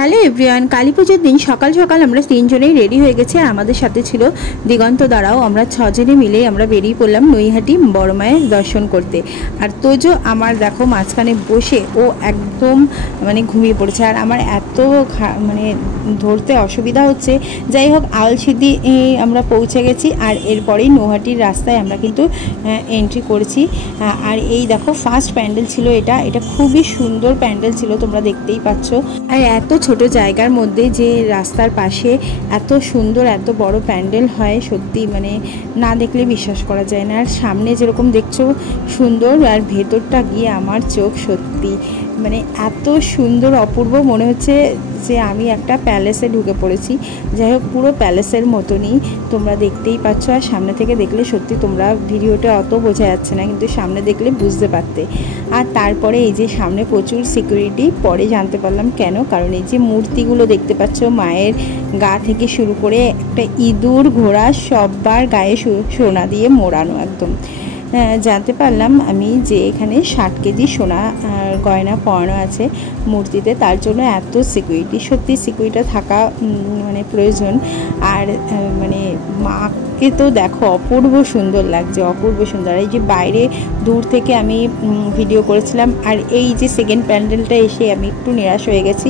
Hello everyone, Kali পুজোর দিন সকাল সকাল আমরা তিনজনেই রেডি হয়ে গেছি আর আমাদের সাথে ছিল দিগন্ত দাঁড়াও। আমরা ছজনে মিলে আমরা বেরিয়ে পড়লাম নৈহাটি বড় মায়ের দর্শন করতে। আর তোজো আমার দেখো মাঝখানে বসে ও একদম মানে ঘুমিয়ে পড়েছে, আর আমার এত মানে ধরতে অসুবিধা হচ্ছে। যাই হোক, আলসিদ্ধি আমরা পৌঁছে গেছি আর এরপরেই নৈহাটির রাস্তায় আমরা কিন্তু এন্ট্রি করেছি। আর এই দেখো ফার্স্ট প্যান্ডেল ছিল এটা খুবই সুন্দর প্যান্ডেল ছিল, তোমরা দেখতেই পাচ্ছ। আর এত ছোট জায়গার মধ্যে যে রাস্তার পাশে এত সুন্দর এত বড় প্যান্ডেল হয়, সত্যি মানে না দেখলে বিশ্বাস করা যায় না। আর সামনে যেরকম দেখছো সুন্দর, আর ভেতরটা গিয়ে আমার চোখ সত্যি মানে এত সুন্দর অপূর্ব, মনে হচ্ছে যে আমি একটা প্যালেসে ঢুকে পড়েছি। যাই হোক, পুরো প্যালেসের মতনই তোমরা দেখতেই পাচ্ছ। আর সামনে থেকে দেখলে সত্যি তোমরা ভিডিওটা অত বোঝা যাচ্ছে না, কিন্তু সামনে দেখলে বুঝতে পারতে। আর তারপরে এই যে সামনে প্রচুর সিকিউরিটি, পরে জানতে পারলাম কেন, কারণ এই যে মূর্তিগুলো দেখতে পাচ্ছ মায়ের গা থেকে শুরু করে একটা ইঁদুর ঘোড়া সববার গায়ে সোনা দিয়ে মোড়ানো একদম। জানতে পারলাম আমি যে এখানে 60 কেজি সোনা গয়না পরানো আছে মূর্তিতে, তার জন্য এত সিকিউরিটি। সত্যি সিকিউরিটি থাকা মানে প্রয়োজন। আর মানে মাকে তো দেখো অপূর্ব সুন্দর লাগছে, অপূর্ব সুন্দর। এই যে বাইরে দূর থেকে আমি ভিডিও করেছিলাম, আর এই যে সেকেন্ড প্যান্ডেলটা এসে আমি একটু নিরাশ হয়ে গেছি,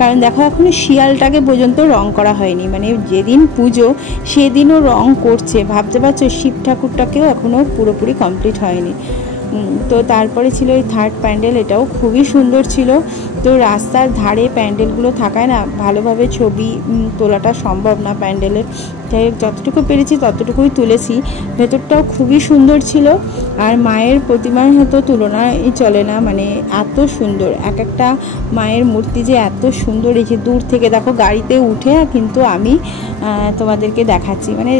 কারণ দেখো এখনো শিয়ালটাকে পর্যন্ত রং করা হয়নি। মানে যেদিন পুজো সেদিনও রং করছে, ভাবতে পারছো শিব ঠাকুরটাকেও এখনও পুরোপুরি কমপ্লিট হয়নি। তো তারপরে ছিল এই থার্ড প্যান্ডেল, এটাও খুবই সুন্দর ছিল। তো রাস্তার ধারে প্যান্ডেলগুলো থাকায় না ভালোভাবে ছবি তোলাটা সম্ভব না প্যান্ডেলের। যাই হোক, যতটুকু পেরেছি ততটুকুই তুলেছি। ভেতরটাও খুবই সুন্দর ছিল, আর মায়ের প্রতিমার হয়তো তুলনায় চলে না, মানে এত সুন্দর এক একটা মায়ের মূর্তি যে এত সুন্দর। এই যে দূর থেকে দেখো গাড়িতে উঠে কিন্তু আমি তোমাদেরকে দেখাচ্ছি, মানে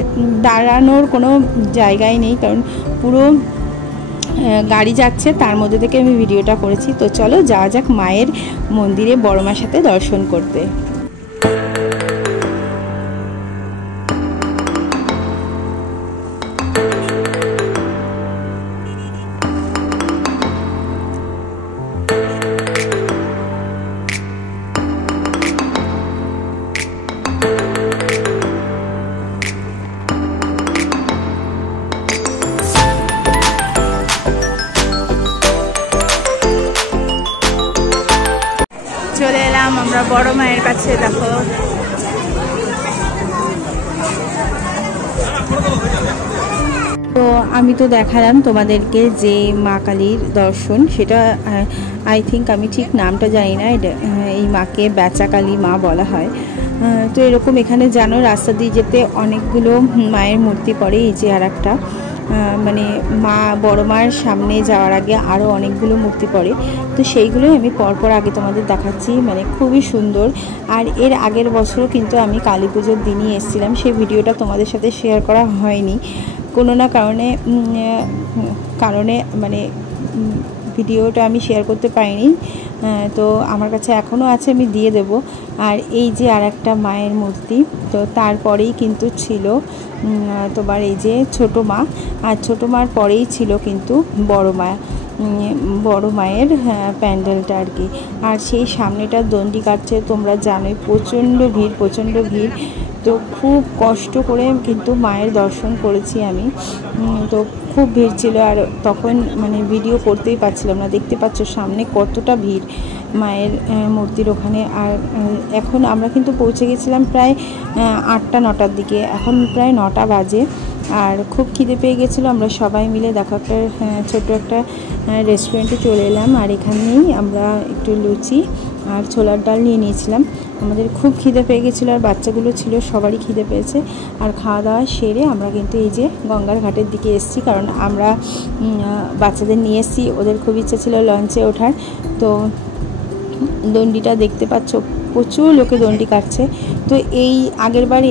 দাঁড়ানোর কোনো জায়গাই নেই, কারণ পুরো গাড়ি যাচ্ছে, তার মধ্যে থেকে আমি ভিডিওটা করেছি। তো চলো যাওয়া যাক মায়ের মন্দিরে বড় মার সাথে দর্শন করতে। চলে এলাম আমরা বড় মায়ের কাছে। দেখো তো আমি তো দেখালাম তোমাদেরকে যে মা কালীর দর্শন, সেটা আই থিঙ্ক আমি ঠিক নামটা জানি না, এই মাকে বেচা কালী মা বলা হয়। তো এরকম এখানে জানো রাস্তা দিয়ে যেতে অনেকগুলো মায়ের মূর্তি পড়ে। এই যে আর একটা মানে মা বড় মায়ের সামনে যাওয়ার আগে আরও অনেকগুলো মূর্তি পড়ে, তো সেইগুলোই আমি পরপর আগে তোমাদের দেখাচ্ছি। মানে খুবই সুন্দর। আর এর আগের বছরও কিন্তু আমি কালী পুজোর দিনই এসেছিলাম, সেই ভিডিওটা তোমাদের সাথে শেয়ার করা হয়নি কোনো না কারণে মানে ভিডিওটা আমি শেয়ার করতে পারিনি। তো আমার কাছে এখনও আছে, আমি দিয়ে দেব। আর এই যে আর একটা মায়ের মূর্তি, তো তারপরেই কিন্তু ছিল তোমার এই যে ছোটো মা, আর ছোটো মার পরেই ছিল কিন্তু বড় মায়ের প্যান্ডেলটা আর কি। আর সেই সামনেটা দণ্ডি কাটছে, তোমরা জানোই প্রচণ্ড ভিড়। তো খুব কষ্ট করে কিন্তু মায়ের দর্শন করেছি আমি, তো খুব ভিড় ছিল। আর তখন মানে ভিডিও করতেই পারছিলাম না, দেখতে পাচ্ছ সামনে কতটা ভিড় মায়ের মূর্তির ওখানে। আর এখন আমরা কিন্তু পৌঁছে গেছিলাম প্রায় 8টা-9টার দিকে, এখন প্রায় 9টা বাজে। আর খুব খিদে পেয়ে গেছিলো, আমরা সবাই মিলে দেখো একটা ছোটো একটা রেস্টুরেন্টে চলে এলাম। আর এখানেই আমরা একটু লুচি আর ছোলার ডাল নিয়ে নিয়েছিলাম। আমাদের খুব খিদে পেয়ে গেছিলো, আর বাচ্চাগুলো ছিল সবারই খিদে পেয়েছে। আর খাওয়া দাওয়া সেরে আমরা কিন্তু এই যে গঙ্গার ঘাটের দিকে এসেছি, কারণ আমরা বাচ্চাদের নিয়ে এসেছি, ওদের খুব ইচ্ছা ছিল লঞ্চে ওঠার। তো দণ্ডিটা দেখতে পাচ্ছ, প্রচুর লোকে দণ্ডি কাটছে। তো এই আগের বার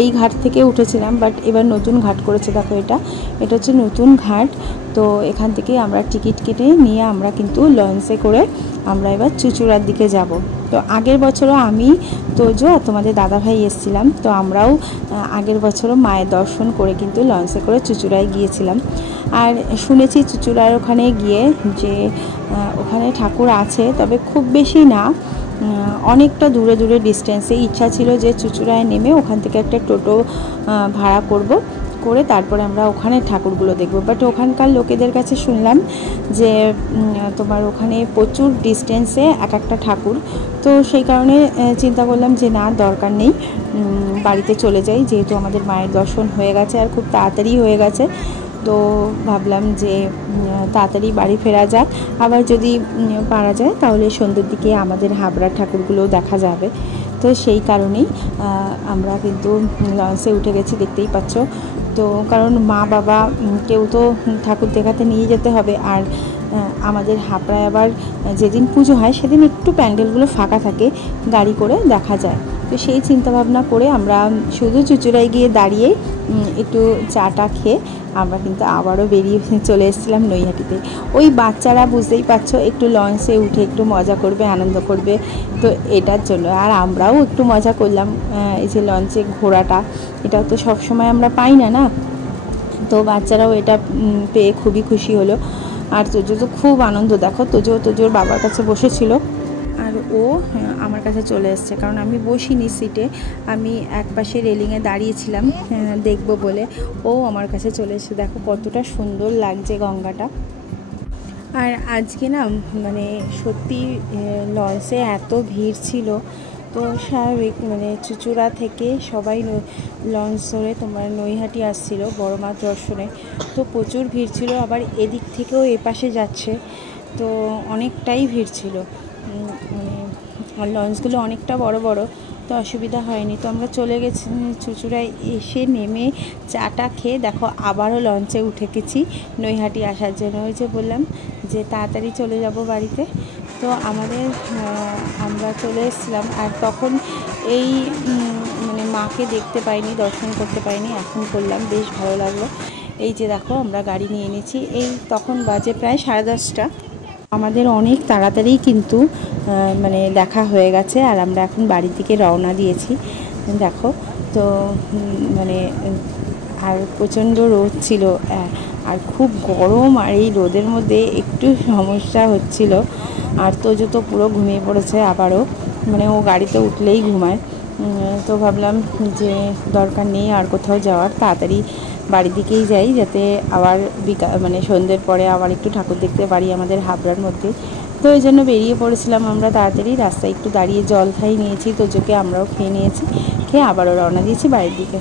এই ঘাট থেকে উঠেছিলাম, বাট এবার নতুন ঘাট করেছে। দেখো এটা হচ্ছে নতুন ঘাট। তো এখান থেকে আমরা টিকিট কেটে নিয়ে আমরা কিন্তু লঞ্চে করে আমরা এবার চুঁচুড়ার দিকে যাব। তো আগের বছরও আমি তোজো আর তোমাদের দাদাভাই এসেছিলাম, তো আমরাও আগের বছরও মায়ের দর্শন করে কিন্তু লঞ্চে করে চুঁচুড়ায় গিয়েছিলাম। আর শুনেছি চুঁচুড়ার ওখানে গিয়ে যে ওখানে ঠাকুর আছে, তবে খুব বেশি না, অনেকটা দূরে দূরে ডিস্টেন্সে। ইচ্ছা ছিল যে চুঁচুড়ায় নেমে ওখান থেকে একটা টোটো ভাড়া করে তারপরে আমরা ওখানে ঠাকুরগুলো দেখব। বাট ওখানকার লোকেদের কাছে শুনলাম যে তোমার ওখানে প্রচুর ডিস্টেন্সে এক একটা ঠাকুর, তো সেই কারণে চিন্তা করলাম যে না, দরকার নেই, বাড়িতে চলে যাই, যেহেতু আমাদের মায়ের দর্শন হয়ে গেছে আর খুব তাড়াতাড়ি হয়ে গেছে। তো ভাবলাম যে তাড়াতাড়ি বাড়ি ফেরা যাক, আবার যদি পারা যায় তাহলে সন্ধ্যের দিকে আমাদের হাবড়ার ঠাকুরগুলোও দেখা যাবে। তো সেই কারণেই আমরা কিন্তু লঞ্চে উঠে গেছি, দেখতেই পাচ্ছ। তো কারণ মা বাবা কেউ তো ঠাকুর দেখাতে নিয়ে যেতে হবে, আর আমাদের হাবড়ায় আবার যেদিন পুজো হয় সেদিন একটু প্যান্ডেলগুলো ফাঁকা থাকে, গাড়ি করে দেখা যায়। তো সেই চিন্তাভাবনা করে আমরা শুধু চুঁচুড়ায় গিয়ে দাঁড়িয়ে একটু চাটা খেয়ে আমরা কিন্তু আবারও বেরিয়ে চলে এসেছিলাম নৈহাটিতে। ওই বাচ্চারা বুঝতেই পারছো একটু লঞ্চে উঠে একটু মজা করবে, আনন্দ করবে, তো এটার জন্য। আর আমরাও একটু মজা করলাম। এই যে লঞ্চে ঘোরাটা, এটা তো সবসময় আমরা পাই না, না? তো বাচ্চারাও এটা পেয়ে খুবই খুশি হলো। আর তোজো তো খুব আনন্দ, দেখো তোজোর বাবার কাছে বসেছিল, আর ও আমার কাছে চলে এসছে, কারণ আমি বসিনি সিটে, আমি এক পাশে রেলিংয়ে দাঁড়িয়েছিলাম দেখবো বলে। ও আমার কাছে চলে এসছে। দেখো কতটা সুন্দর লাগছে গঙ্গাটা। আর আজকে না মানে সত্যি লঞ্চে এত ভিড় ছিল, তো স্বাভাবিক মানে চুঁচুড়া থেকে সবাই লঞ্চ ধরে তোমার নৈহাটি আসছিল বড় মা দর্শনে, তো প্রচুর ভিড় ছিল। আবার এদিক থেকেও এপাশে যাচ্ছে, তো অনেকটাই ভিড় ছিল। মানে লঞ্চগুলো অনেকটা বড় বড়, তো অসুবিধা হয়নি। তো আমরা চলে গেছি চুঁচুড়ায়, এসে নেমে চাটা খেয়ে দেখো আবারও লঞ্চে উঠে গেছি নৈহাটি আসার জন্য। ওই যে বললাম যে তাড়াতাড়ি চলে যাব বাড়িতে। তো আমরা চলে এসেছিলাম, আর তখন এই মানে মাকে দেখতে পাইনি, দর্শন করতে পাইনি, এখন করলাম, বেশ ভালো লাগলো। এই যে দেখো আমরা গাড়ি নিয়ে নিয়েছি, এই তখন বাজে প্রায় 10:30। আমাদের অনেক তাড়াতাড়ি কিন্তু মানে দেখা হয়ে গেছে, আর আমরা এখন বাড়ির দিকে রওনা দিয়েছি। দেখো তো মানে আর প্রচণ্ড রোদ ছিল, আর খুব গরম, আর এই রোদের মধ্যে একটু সমস্যা হচ্ছিল। আর তোজো তো পুরো ঘুমিয়ে পড়েছে আবারও, মানে ও গাড়িতে উঠলেই ঘুমায়। তো ভাবলাম যে দরকার নেই আর কোথাও যাওয়ার, তাড়াতাড়ি বাড়ির দিকেই যাই, যাতে আবার মানে সন্ধ্যের পরে আবার একটু ঠাকুর দেখতে পারি আমাদের হাবড়ার মধ্যে। তো এই জন্য বেরিয়ে পড়েছিলাম আমরা তাড়াতাড়ি। রাস্তায় একটু দাঁড়িয়ে জল খাই নিয়েছি, তোজোকে আমরাও খেয়ে নিয়েছি, খেয়ে আবারও রওনা দিয়েছি বাড়ির দিকে।